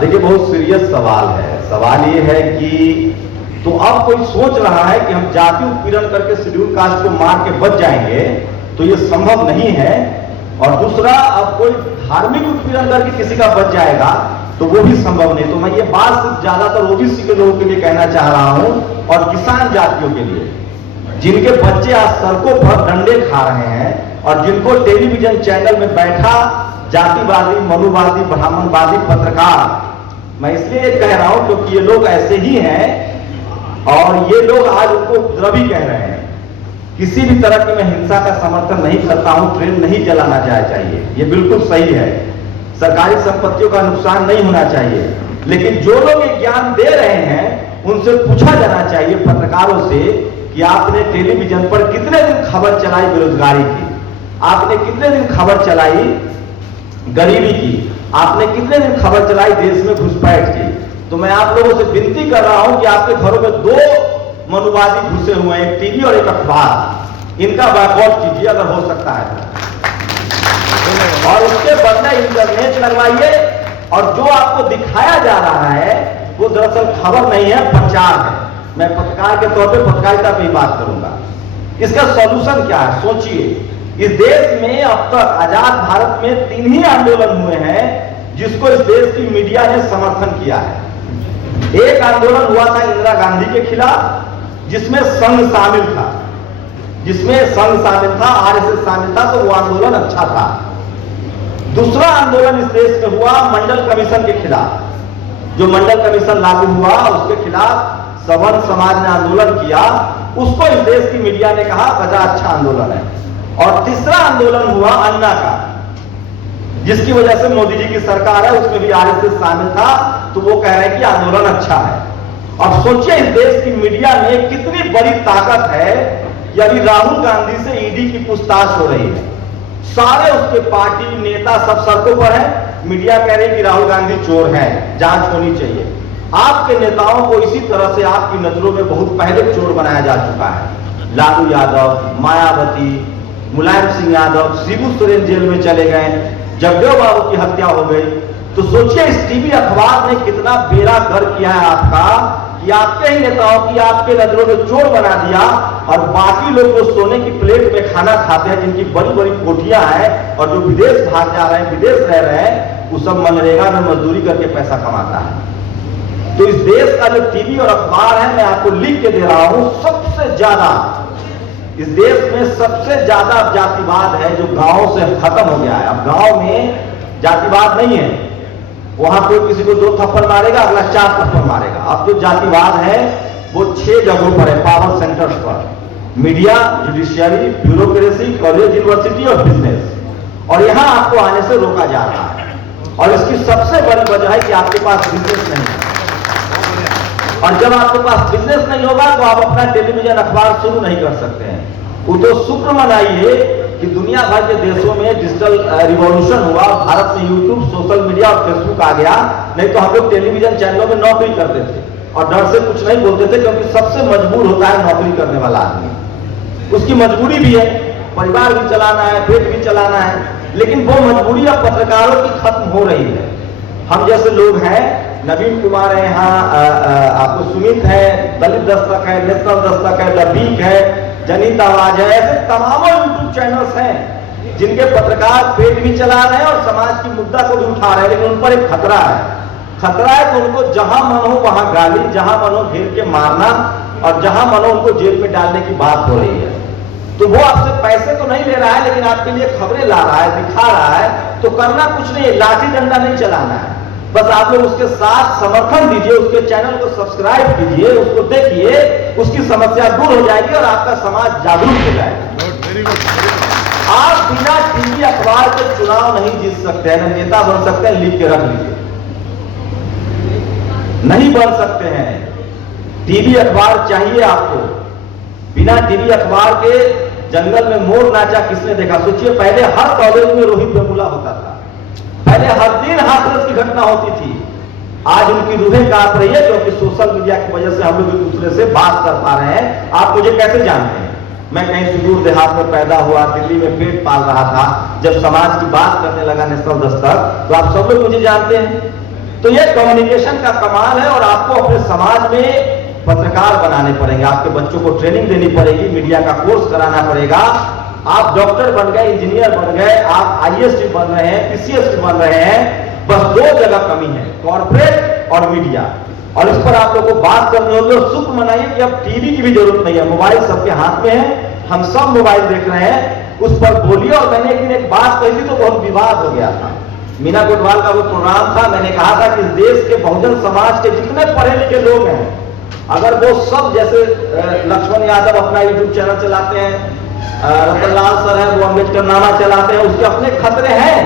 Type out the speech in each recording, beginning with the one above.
देखिए बहुत सीरियस सवाल है। सवाल ये है कि तो अब कोई सोच रहा है कि हम जाति उत्पीड़न करके शेड्यूल कास्ट को मार के बच जाएंगे, तो ये संभव नहीं है। और दूसरा, अब कोई धार्मिक उत्पीड़न करके किसी का बच जाएगा तो वो भी संभव नहीं। तो मैं ये बात सिर्फ ज्यादातर ओबीसी के लोगों के लिए कहना चाह रहा हूं और किसान जातियों के लिए, जिनके बच्चे आज सड़कों पर डंडे खा रहे हैं और जिनको टेलीविजन चैनल में बैठा जातिवादी, मनुवादी, ब्राह्मणवादी पत्रकार, मैं इसलिए कह रहा हूं क्योंकि ये लोग ऐसे ही हैं और ये लोग आज उनको उपद्रवी कह रहे हैं। किसी भी तरह की मैं हिंसा का समर्थन नहीं करता हूं, ट्रेन नहीं जलाना चाहिए, ये बिल्कुल सही है। सरकारी संपत्तियों का नुकसान नहीं होना चाहिए, लेकिन जो लोग ये ज्ञान दे रहे हैं उनसे पूछा जाना चाहिए, पत्रकारों से, कि आपने टेलीविजन पर कितने दिन खबर चलाई बेरोजगारी की, आपने कितने दिन खबर चलाई गरीबी की, आपने कितने दिन खबर चलाई देश में घुसपैठ की। तो मैं आप लोगों से विनती कर रहा हूं कि आपके घरों में 2 मनुवादी घुसे हुए हैं, एक टीवी और एक अखबार, इनका बॉयकॉट कीजिए अगर हो सकता है, और उसके बदले इंटरनेट लगवाइए। और जो आपको दिखाया जा रहा है वो दरअसल खबर नहीं है, प्रचार है। मैं पत्रकार के तौर पे पत्रकारिता पे ही बात करूंगा। इसका सॉल्यूशन क्या है, सोचिए। इस देश में अब तक आजाद भारत में 3 ही आंदोलन हुए हैं जिसको इस देश की मीडिया ने समर्थन किया है। एक आंदोलन हुआ था इंदिरा गांधी के खिलाफ, जिसमें संघ शामिल था, आरएसएस शामिल था, तो वो आंदोलन अच्छा था। दूसरा आंदोलन इस देश में हुआ मंडल कमीशन के खिलाफ, जो मंडल कमीशन लागू हुआ उसके खिलाफ सवर्ण समाज ने आंदोलन किया, उसको इस देश की मीडिया ने कहा बड़ा अच्छा आंदोलन है। और तीसरा आंदोलन हुआ अन्ना का, जिसकी वजह से मोदी जी की सरकार है, उसमें भी आरएसएस शामिल था, तो वो कह रहे हैं कि आंदोलन अच्छा है। अब सोचिए इस देश की मीडिया में कितनी बड़ी ताकत है कि अभी राहुल गांधी से ईडी की पूछताछ हो रही है, सारे उसके पार्टी नेता सब सड़कों पर है, मीडिया कह रही है कि राहुल गांधी चोर है, जांच होनी चाहिए। आपके नेताओं को इसी तरह से आपकी नजरों में बहुत पहले चोर बनाया जा चुका है। लालू यादव, मायावती, मुलायम सिंह यादव, शिबू सोरेन जेल में चले गए, जगदेव बाबू की हत्या हो गई। तो सोचिए इस टीवी अखबार ने कितना बेड़ा गर्क किया है आपका, कि आपके ही नेताओं की आपके नजरों में चोर बना दिया, और बाकी लोग जो सोने की प्लेट में खाना खाते हैं, जिनकी बड़ी बड़ी कोठियां हैं और जो विदेश भाग जा रहे हैं, विदेश रह रहे हैं, वो सब मनरेगा में मजदूरी करके पैसा कमाता है। तो इस देश का जो टीवी और अखबार है, मैं आपको लिख के दे रहा हूं, सबसे ज्यादा इस देश में सबसे ज्यादा जातिवाद है जो गांवों से खत्म हो गया है। अब गांव में जातिवाद नहीं है, वहां कोई किसी को 2 थप्पड़ मारेगा, अगला 4 थप्पड़ मारेगा। अब जो जातिवाद है वो 6 जगहों पर है, पावर सेंटर्स पर, media, judiciary, bureaucracy, college, university और बिजनेस। और यहां आपको आने से रोका जा रहा है, और इसकी सबसे बड़ी वजह है कि आपके पास बिजनेस नहीं है। और जब आपके पास बिजनेस नहीं होगा तो आप अपना टेलीविजन अखबार शुरू नहीं कर सकते हैं। वो तो शुक्र मनाइए कि दुनिया भर के देशों में डिजिटल रिवॉल्यूशन हुआ, भारत में यूट्यूब, सोशल मीडिया और फेसबुक आ गया। नहीं तो हम लोग टेलीविजन चैनलों में नौकरी करते थे और डर से कुछ नहीं बोलते थे, क्योंकि सबसे मजबूर होता है नौकरी करने वाला आदमी। उसकी मजबूरी भी है, परिवार भी चलाना है, पेट भी चलाना है, लेकिन वो मजबूरी अब पत्रकारों की खत्म हो रही है। हम जैसे लोग हैं, नवीन कुमार है यहाँ, आपको सुमित है, दलित दस्तक है, नेशनल दस्तक है, द वीक है, जनित आवाज है, ऐसे तमाम यूट्यूब चैनल्स हैं जिनके पत्रकार पेट भी चला रहे हैं और समाज की मुद्दा को भी उठा रहे हैं, लेकिन उन पर एक खतरा है कि उनको जहां मन हो वहां गाली, जहां मन हो घेर के मारना, और जहां मन हो उनको जेल में डालने की बात हो रही है। तो वो आपसे पैसे तो नहीं ले रहा है, लेकिन आपके लिए खबरें ला रहा है, दिखा रहा है। तो करना कुछ नहीं है, लाठी डंडा नहीं चलाना है, बस आप लोग उसके साथ समर्थन दीजिए, उसके चैनल को सब्सक्राइब कीजिए, उसको देखिए, उसकी समस्या दूर हो जाएगी और आपका समाज जागरूक हो जाएगा। आप बिना टीवी अखबार के चुनाव नहीं जीत सकते हैं, नेता बन सकते हैं, लिख के रख लीजिए, नहीं बन सकते हैं। टीवी अखबार चाहिए आपको। बिना टीवी अखबार के जंगल में मोर नाचा किसने देखा? सोचिए, पहले हर कॉलेज में रोहित वेमुला होता था, पहले हर दिन हाथरस की घटना होती थी। आज उनकी रूहें कांप रही है, क्योंकि सोशल मीडिया की वजह से हम लोग एक दूसरे से बात कर पा रहे हैं। आप मुझे कैसे जानते हैं? मैं कहीं सुदूर देहात में पैदा हुआ, दिल्ली में पेट पाल रहा था, जब समाज की बात करने लगा नेशनल दस्तक, तो आप सब लोग मुझे जानते हैं। तो ये कम्युनिकेशन का कमाल है। और आपको अपने समाज में पत्रकार बनाने पड़ेंगे, आपके बच्चों को ट्रेनिंग देनी पड़ेगी, मीडिया का कोर्स कराना पड़ेगा। आप डॉक्टर बन गए, इंजीनियर बन गए, आप आईएएस बन रहे हैं, पीसीएस बन रहे हैं, बस दो जगह कमी है, कॉर्पोरेट और मीडिया। और इस पर आप लोग को बात करनी होगी और सुख मनाइए कि अब टीवी की भी जरूरत नहीं है, मोबाइल सबके हाथ में है, हम सब मोबाइल देख रहे हैं, उस पर बोलिए। और मैंने एक दिन एक बात कही थी तो बहुत विवाद हो गया था, मीना गोटवाल का वो प्रोग्राम था, मैंने कहा था कि देश के बहुजन समाज के जितने पढ़े लिखे लोग हैं, अगर वो सब जैसे लक्ष्मण यादव अपना यूट्यूब चैनल चलाते हैं, रतनलाल सर है वो अम्बेडकर नामा चलाते हैं, उसके अपने खतरे हैं,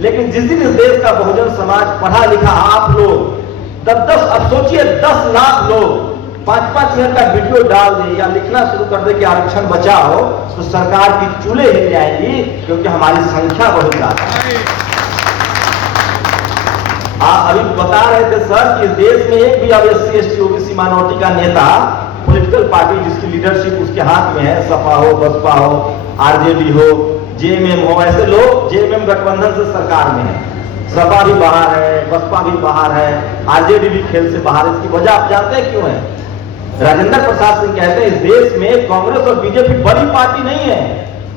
लेकिन जिस दिन इस देश का बहुजन समाज पढ़ा लिखा आप लोग 10-10, अब सोचिए 10 लाख लोग 5-5 मिनट का वीडियो डाल दे या लिखना शुरू कर दे कि आरक्षण बचाओ, तो सरकार की चूल्हे हिल जाएगी, क्योंकि हमारी संख्या बहुत ज्यादा है। आप अभी बता रहे थे सर कि इस देश में एक भी अब SC ST OBC माइनॉरिटी का नेता, पॉलिटिकल पार्टी जिसकी लीडरशिप उसके हाथ में है, सपा हो, बसपा हो, आरजेडी हो, जेएमएम हो, ऐसे लोग जेएमएम गठबंधन से सरकार में है, सपा भी बाहर है, बसपा भी बाहर है, आरजेडी भी खेल से बाहर है। इसकी वजह आप जानते हैं क्यों है? राजेंद्र प्रसाद सिंह कहते हैं इस देश में कांग्रेस और बीजेपी बड़ी पार्टी नहीं है,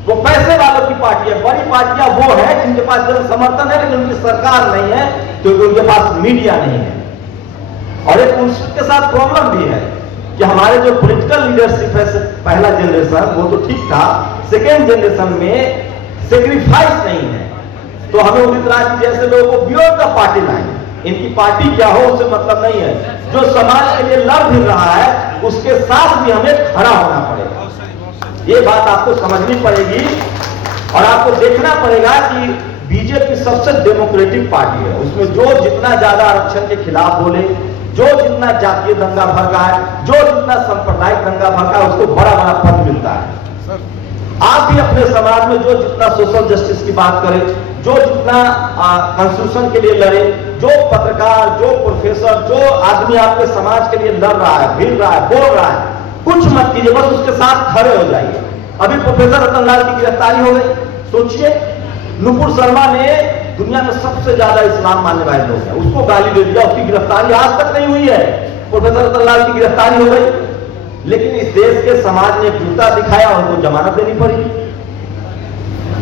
वो पैसे वालों की पार्टी है। बड़ी पार्टियां वो है जिनके पास जन समर्थन है लेकिन उनकी सरकार नहीं है, क्योंकि उनके पास मीडिया नहीं है। और एक उनके साथ प्रॉब्लम भी है कि हमारे जो पॉलिटिकल लीडरशिप है, पहला जनरेशन वो तो ठीक था, सेकेंड जनरेशन में सेक्रीफाइस नहीं है। तो हमें उदित राज जी जैसे लोगों को बियॉन्ड द पार्टी लाइन, इनकी पार्टी क्या हो उससे मतलब नहीं है, जो समाज के लिए लड़ भी रहा है उसके साथ भी हमें खड़ा होना पड़ेगा। ये बात आपको समझनी पड़ेगी और आपको देखना पड़ेगा कि बीजेपी सबसे डेमोक्रेटिक पार्टी है, उसमें जो जितना ज्यादा आरक्षण के खिलाफ बोले, जो जितना जातीय दंगा भड़काए, जो जितना सांप्रदायिक दंगा भड़काए, उसको बड़ा बड़ा पद मिलता है। आप भी अपने समाज में जो जितना सोशल जस्टिस की बात करें, जो जितना कॉन्स्टिट्यूशन के लिए लड़े, जो पत्रकार, जो प्रोफेसर, जो आदमी आपके समाज के लिए लड़ रहा है, भिड़ रहा है, बोल रहा है, कुछ मत कीजिए, बस उसके साथ खड़े हो जाइए। अभी प्रोफेसर रतनलाल की गिरफ्तारी हो गई, सोचिए नुपुर शर्मा ने दुनिया में सबसे ज्यादा इस्लाम मानने वाले लोग हैं, उसको गाली दे दिया, उसकी गिरफ्तारी आज तक नहीं हुई है। प्रोफेसर रतनलाल की गिरफ्तारी हो गई, लेकिन इस देश के समाज ने जूता दिखाया, उनको जमानत देनी पड़ी।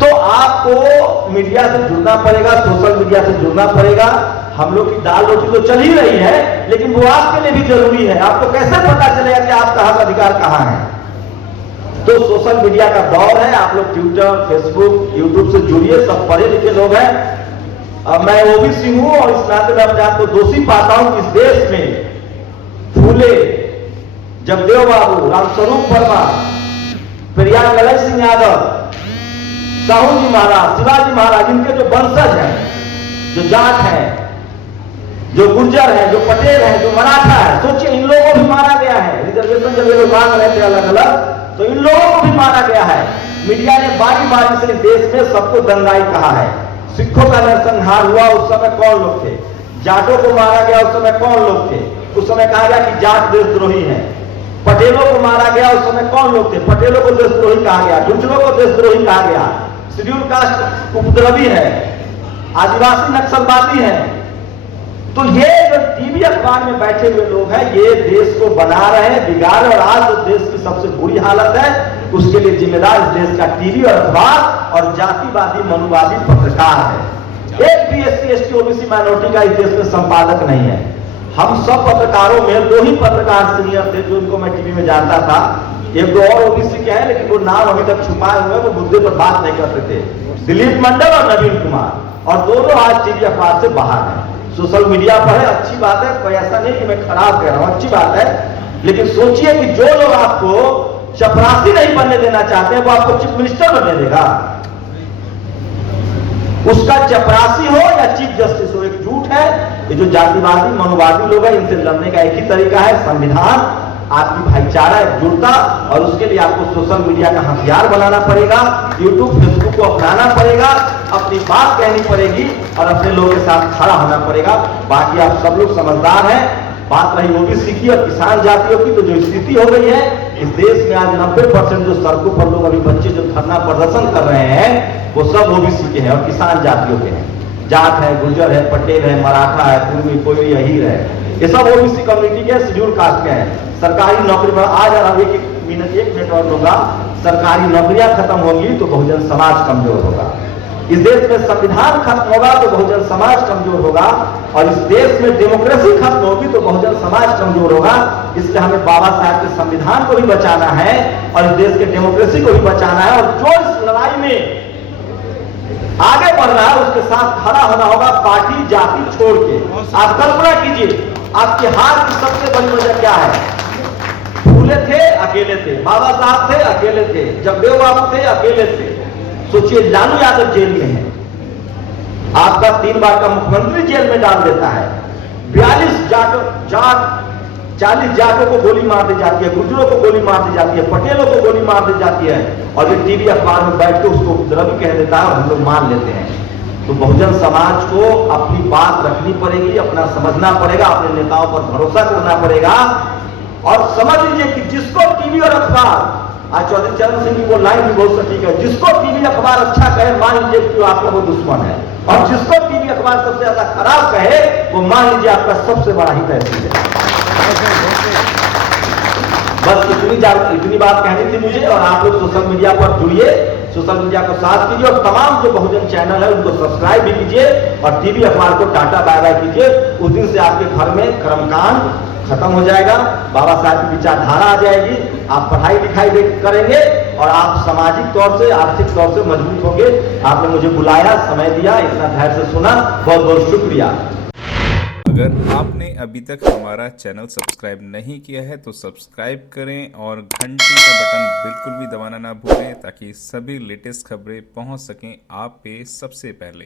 तो आपको मीडिया से जुड़ना पड़ेगा, सोशल मीडिया से जुड़ना पड़ेगा। हम लोग की दाल रोटी तो चल ही रही है, लेकिन वो आपके लिए भी जरूरी है। आपको कैसे पता चलेगा कि आपका हक अधिकार कहां है? तो सोशल मीडिया का दौर है, आप लोग ट्विटर, फेसबुक, यूट्यूब से जुड़िए, सब पढ़े लिखे लोग हैं। अब मैं ओबीसी हूं और इस नाते मैं अपने आप को दोषी पाता हूं कि इस देश में फूले, जगदेव बाबू, रामस्वरूप वर्मा, पेरियार ललन सिंह यादव, साहू जी महाराज, शिवाजी महाराज, इनके जो वंशज हैं, जो जाट हैं, जो गुर्जर है, जो पटेल है, जो मराठा है, सोचिए इन लोगों को भी मारा गया है। रिजर्वेशन जब ये लोग मांग रहे थे अलग अलग, तो इन लोगों को भी मारा गया है। मीडिया ने बारी बारी से देश में सबको दंगाई कहा है। सिखों का नरसंहार हुआ, उस समय कौन लोग थे? जाटों को मारा गया, उस समय कौन लोग थे? उस समय कहा गया कि जाट देशद्रोही है। पटेलों को मारा गया, उस समय कौन लोग थे? पटेलों को देशद्रोही कहा गया, गुर्जरों को देशद्रोही कहा गया, शेड्यूल कास्ट उपद्रवी है, आदिवासी नक्सलवादी है। तो ये जो टीवी अखबार में बैठे हुए लोग हैं, ये देश को बना रहे हैं, बिगाड़ रहे। और आज जो देश की सबसे बुरी हालत है, उसके लिए जिम्मेदार इस देश का टीवी और अखबार और जातिवादी मनुवादी पत्रकार है। एक भी SC ST OBC माइनॉरिटी का इस देश में संपादक नहीं है। हम सब पत्रकारों में 2 ही पत्रकार सीनियर थे जो इनको मैं टीवी में जानता था। एक दो और OBC के हैं, लेकिन वो नाम अभी तक छुपाए हुए, वो मुद्दे पर बात नहीं करते थे, दिलीप मंडल और नवीन कुमार, और दोनों आज टीवी अखबार से बाहर हैं। सोशल मीडिया पर है, अच्छी बात है, कोई ऐसा नहीं कि मैं खराब कह रहा हूं, अच्छी बात है। लेकिन सोचिए कि जो लोग आपको चपरासी नहीं बनने देना चाहते हैं, वो आपको चीफ मिनिस्टर बनने देगा? उसका चपरासी हो या चीफ जस्टिस हो, एक झूठ है। ये जो जातिवादी मनुवादी लोग हैं, इनसे लड़ने का एक ही तरीका है, संविधान, आपकी भाईचारा, एकजुटता, और उसके लिए आपको सोशल मीडिया का हथियार बनाना पड़ेगा, यूट्यूब फेसबुक को अपनाना पड़ेगा, अपनी बात कहनी पड़ेगी और अपने लोगों के साथ खड़ा होना पड़ेगा। बाकी आप सब लोग समझदार हैं। बात रही OBC की और किसान जातियों की, तो जो स्थिति हो गई है इस देश में, आज 90% जो सड़कों पर लोग, अभी बच्चे जो धरना प्रदर्शन कर रहे हैं, वो सब OBC के हैं और किसान जातियों के हैं। जाट है, गुर्जर है, पटेल है, मराठा है, कुर्मी, कोई अहीर है, ये सब ओबीसी कम्युनिटी के शेड्यूल कास्ट के हैं। सरकारी नौकरी पर आज एक मिनट और होगा, सरकारी नौकरियां खत्म होंगी तो बहुजन समाज कमजोर होगा। इस देश में संविधान खत्म होगा तो बहुजन समाज कमजोर होगा, और इस देश में डेमोक्रेसी खत्म होगी तो बहुजन समाज कमजोर होगा। इसलिए हमें बाबा साहब के संविधान को भी बचाना है और इस देश के डेमोक्रेसी को भी बचाना है, और जो इस लड़ाई में आगे बढ़ रहा है उसके साथ खड़ा होना होगा, पार्टी जाति छोड़ के। आप कल्पना कीजिए, आपकी हार की सबसे बड़ी वजह क्या है? फूले थे, अकेले थे, बाबा साहब थे, अकेले थे, जगदेव बाबू थे, अकेले थे। सोचिए, लालू यादव जेल में है, आपका 3 बार का मुख्यमंत्री जेल में डाल देता है, 42 40 जाटों को गोली मार दी जाती है, गुर्जरों को गोली मार दी जाती है, पटेलों को गोली मार दी जाती है, और ये टीवी अखबार में बैठ के उसको उपद्रवी कह देता है और हम लोग मान लेते हैं। तो बहुजन समाज को अपनी बात रखनी पड़ेगी, अपना समझना पड़ेगा, अपने नेताओं पर भरोसा करना पड़ेगा, और समझ लीजिए कि जिसको टीवी और अखबार, आज चौधरी चरण सिंह की वो लाइन भी बहुत सटीक है, जिसको टीवी अखबार अच्छा कहे मान लीजिए कि आपका वो दुश्मन है, और जिसको टीवी अखबार सबसे ज्यादा खराब कहे वो मान लीजिए आपका सबसे बड़ा ही तहसील है। बस इतनी बात कहनी थी मुझे, और आप लोग सोशल मीडिया पर जुड़िए, सोशल मीडिया को साथ कीजिए, और तमाम जो बहुजन चैनल है उनको सब्सक्राइब भी कीजिए, और टीवी अखबार को टाटा बाय बाय कीजिए। उस दिन से आपके घर में कर्मकांड खत्म हो जाएगा, बाबा साहब की विचारधारा आ जाएगी, आप पढ़ाई लिखाई करेंगे और आप सामाजिक तौर से, आर्थिक तौर से मजबूत होंगे। आपने मुझे बुलाया, समय दिया, इतना धैर्य से सुना, बहुत बहुत शुक्रिया। अगर आपने अभी तक हमारा चैनल सब्सक्राइब नहीं किया है तो सब्सक्राइब करें और घंटी का बटन बिल्कुल भी दबाना ना भूलें, ताकि सभी लेटेस्ट खबरें पहुंच सकें आप पे सबसे पहले।